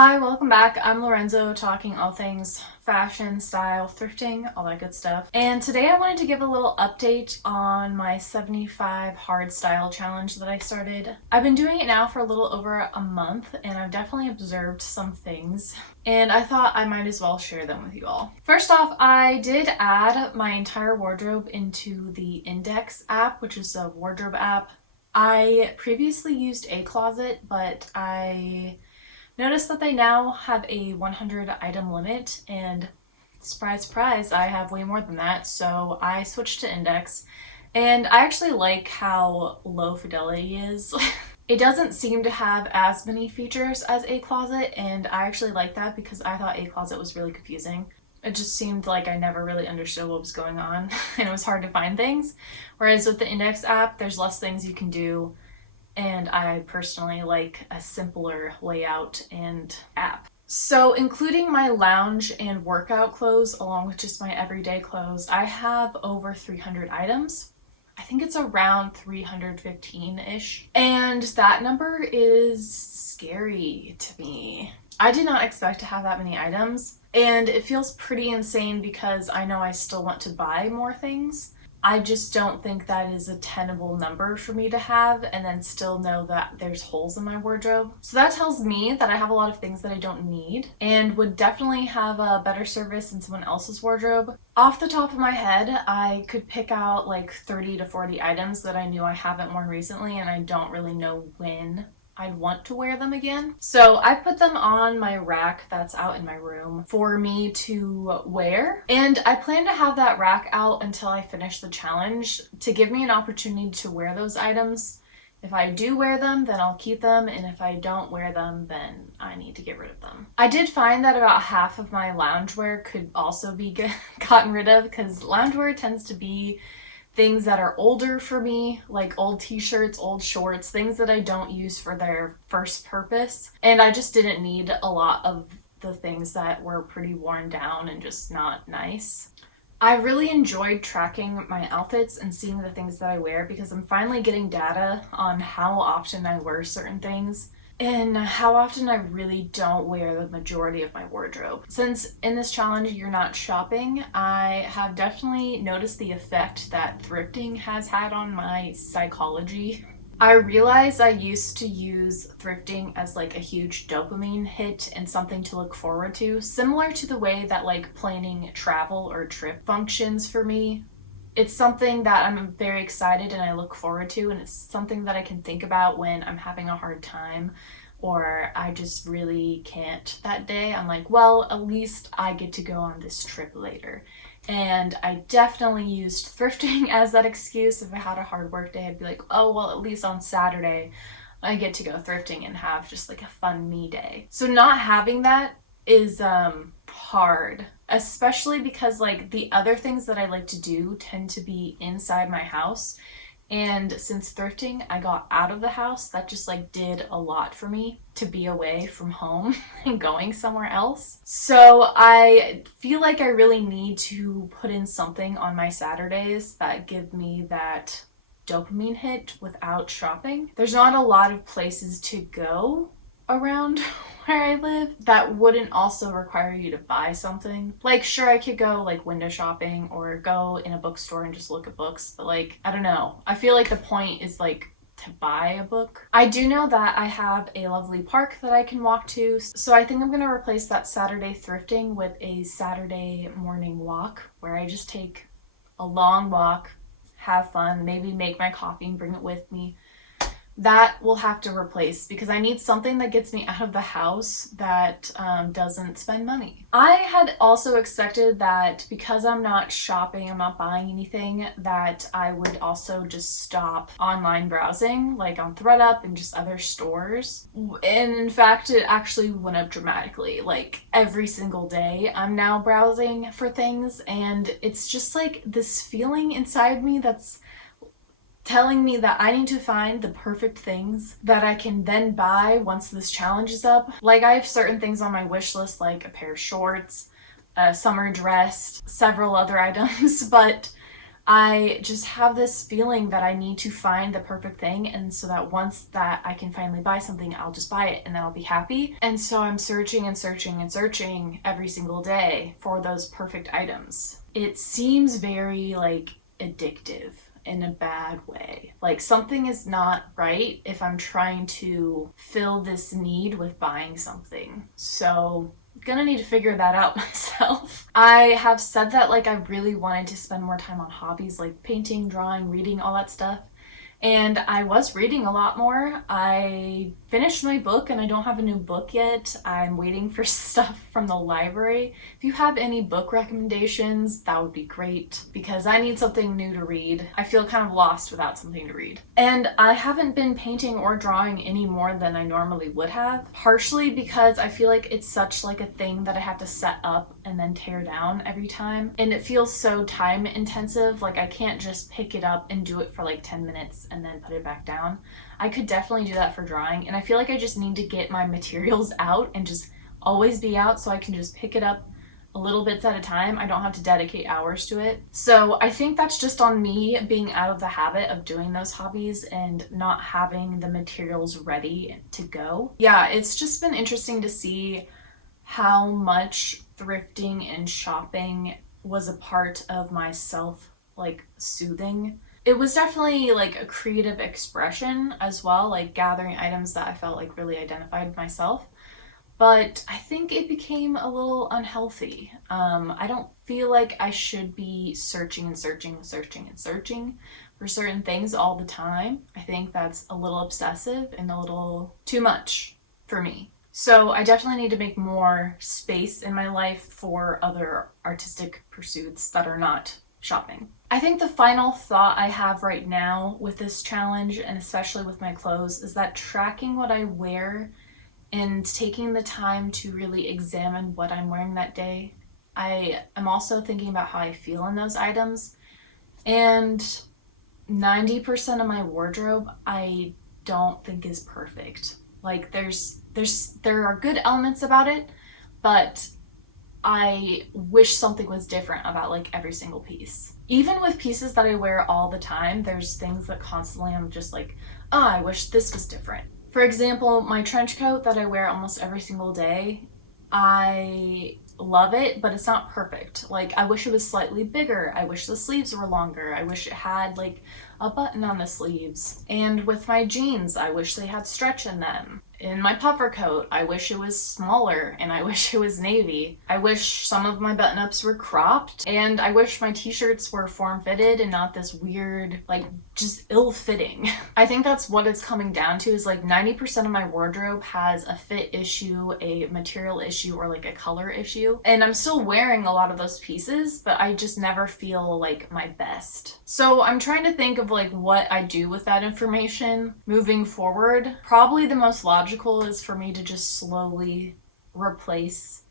Hi, welcome back. I'm Lorenzo, talking all things fashion, style, thrifting, all that good stuff. And today I wanted to give a little update on my 75 hard style challenge that I started. I've been doing it now for a little over a month, and I've definitely observed some things, and I thought I might as well share them with you all. First off, I did add my entire wardrobe into the Index app, which is a wardrobe app. I previously used a closet, but I notice that they now have a 100 item limit, and surprise, surprise, I have way more than that, so I switched to Index, and I actually like how low fidelity is. It doesn't seem to have as many features as a closet, and I actually like that because I thought a closet was really confusing. It just seemed like I never really understood what was going on, and it was hard to find things. Whereas with the Index app, there's less things you can do, and I personally like a simpler layout and app. So including my lounge and workout clothes along with just my everyday clothes, I have over 300 items. I think it's around 315-ish. And that number is scary to me. I did not expect to have that many items, and it feels pretty insane because I know I still want to buy more things. I just don't think that is a tenable number for me to have and then still know that there's holes in my wardrobe. So that tells me that I have a lot of things that I don't need and would definitely have a better service in someone else's wardrobe. Off the top of my head, I could pick out like 30 to 40 items that I knew I haven't worn recently and I don't really know when I'd want to wear them again. So I put them on my rack that's out in my room for me to wear. And I plan to have that rack out until I finish the challenge to give me an opportunity to wear those items. If I do wear them, then I'll keep them. And if I don't wear them, then I need to get rid of them. I did find that about half of my loungewear could also be gotten rid of because loungewear tends to be things that are older for me, like old t-shirts, old shorts, things that I don't use for their first purpose. And I just didn't need a lot of the things that were pretty worn down and just not nice. I really enjoyed tracking my outfits and seeing the things that I wear because I'm finally getting data on how often I wear certain things and how often I really don't wear the majority of my wardrobe. Since in this challenge you're not shopping, I have definitely noticed the effect that thrifting has had on my psychology. I realized I used to use thrifting as like a huge dopamine hit and something to look forward to, similar to the way that like planning travel or trip functions for me. It's something that I'm very excited and I look forward to, and it's something that I can think about when I'm having a hard time or I just really can't that day. I'm like, well, at least I get to go on this trip later. And I definitely used thrifting as that excuse. If I had a hard work day, I'd be like, oh, well, at least on Saturday I get to go thrifting and have just like a fun me day. So not having that is hard, especially because like the other things that I like to do tend to be inside my house, and since thrifting I got out of the house, that just like did a lot for me to be away from home and going somewhere else. So I feel like I really need to put in something on my Saturdays that give me that dopamine hit without shopping. There's not a lot of places to go around where I live that wouldn't also require you to buy something. Like, sure, I could go like window shopping or go in a bookstore and just look at books, but like, I don't know. I feel like the point is like to buy a book. I do know that I have a lovely park that I can walk to, so I think I'm gonna replace that Saturday thrifting with a Saturday morning walk where I just take a long walk, have fun, maybe make my coffee and bring it with me. That will have to replace because I need something that gets me out of the house that doesn't spend money. I had also expected that because I'm not shopping, I'm not buying anything, that I would also just stop online browsing, like on ThredUp and just other stores. And in fact, it actually went up dramatically. Like every single day, I'm now browsing for things, and it's just like this feeling inside me that's telling me that I need to find the perfect things that I can then buy once this challenge is up. Like I have certain things on my wish list, like a pair of shorts, a summer dress, several other items, but I just have this feeling that I need to find the perfect thing, and so that once that I can finally buy something, I'll just buy it and then I'll be happy. And so I'm searching and searching and searching every single day for those perfect items. It seems very like addictive in a bad way. Like something is not right if I'm trying to fill this need with buying something. So gonna need to figure that out myself. I have said that like I really wanted to spend more time on hobbies like painting, drawing, reading, all that stuff. And I was reading a lot more. I finished my book and I don't have a new book yet. I'm waiting for stuff from the library. If you have any book recommendations, that would be great because I need something new to read. I feel kind of lost without something to read. And I haven't been painting or drawing any more than I normally would have, partially because I feel like it's such like a thing that I have to set up and then tear down every time. And it feels so time intensive. Like I can't just pick it up and do it for like 10 minutes and then put it back down. I could definitely do that for drawing, and I feel like I just need to get my materials out and just always be out so I can just pick it up a little bits at a time. I don't have to dedicate hours to it. So I think that's just on me being out of the habit of doing those hobbies and not having the materials ready to go. Yeah, it's just been interesting to see how much thrifting and shopping was a part of my self like soothing. It was definitely like a creative expression as well, like gathering items that I felt like really identified myself. But I think it became a little unhealthy. I don't feel like I should be searching and searching and searching and searching for certain things all the time. I think that's a little obsessive and a little too much for me. So I definitely need to make more space in my life for other artistic pursuits that are not shopping. I think the final thought I have right now with this challenge, and especially with my clothes, is that tracking what I wear and taking the time to really examine what I'm wearing that day. I am also thinking about how I feel in those items. And 90% of my wardrobe I don't think is perfect. Like there are good elements about it, but I wish something was different about like every single piece. Even with pieces that I wear all the time, there's things that constantly I'm just like, oh, I wish this was different. For example, my trench coat that I wear almost every single day, I love it, but it's not perfect. Like I wish it was slightly bigger. I wish the sleeves were longer. I wish it had like a button on the sleeves. And with my jeans, I wish they had stretch in them. In my puffer coat, I wish it was smaller and I wish it was navy. I wish some of my button-ups were cropped, and I wish my t-shirts were form-fitted and not this weird, like, just ill-fitting. I think that's what it's coming down to, is like 90% of my wardrobe has a fit issue, a material issue, or like a color issue. And I'm still wearing a lot of those pieces, but I just never feel like my best. So I'm trying to think of like what I do with that information moving forward. Probably the most logical is for me to just slowly replace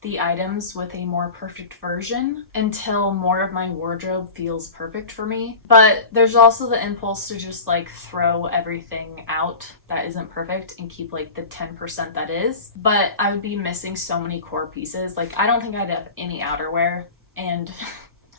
the items with a more perfect version until more of my wardrobe feels perfect for me. But there's also the impulse to just like throw everything out that isn't perfect and keep like the 10% that is. But I would be missing so many core pieces. Like I don't think I'd have any outerwear, and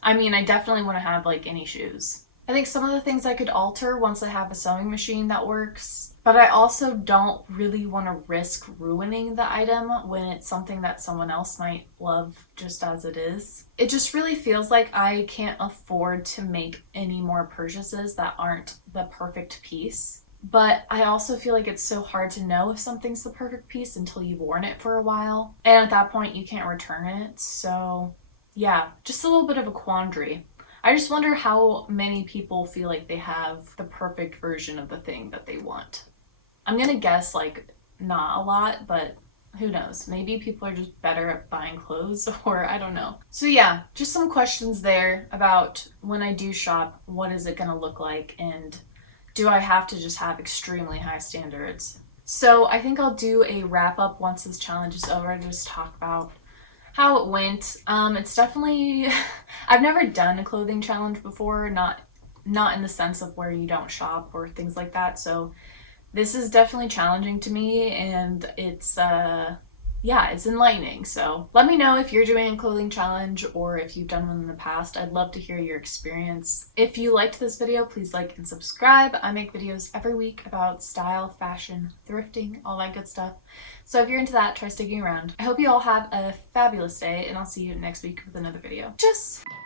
I mean I definitely want to have like any shoes. I think some of the things I could alter once I have a sewing machine that works, but I also don't really want to risk ruining the item when it's something that someone else might love just as it is. It just really feels like I can't afford to make any more purchases that aren't the perfect piece. But I also feel like it's so hard to know if something's the perfect piece until you've worn it for a while. And at that point, you can't return it. So yeah, just a little bit of a quandary. I just wonder how many people feel like they have the perfect version of the thing that they want. I'm gonna guess like not a lot, but who knows? Maybe people are just better at buying clothes, or I don't know. So yeah, just some questions there about when I do shop, what is it gonna look like, and do I have to just have extremely high standards? So I think I'll do a wrap up once this challenge is over, just talk about how it went. It's definitely, I've never done a clothing challenge before, not in the sense of where you don't shop or things like that. So this is definitely challenging to me, and it's yeah, it's enlightening. So let me know if you're doing a clothing challenge or if you've done one in the past. I'd love to hear your experience. If you liked this video, please like and subscribe. I make videos every week about style, fashion, thrifting, all that good stuff. So if you're into that, try sticking around. I hope you all have a fabulous day, and I'll see you next week with another video. Tschüss!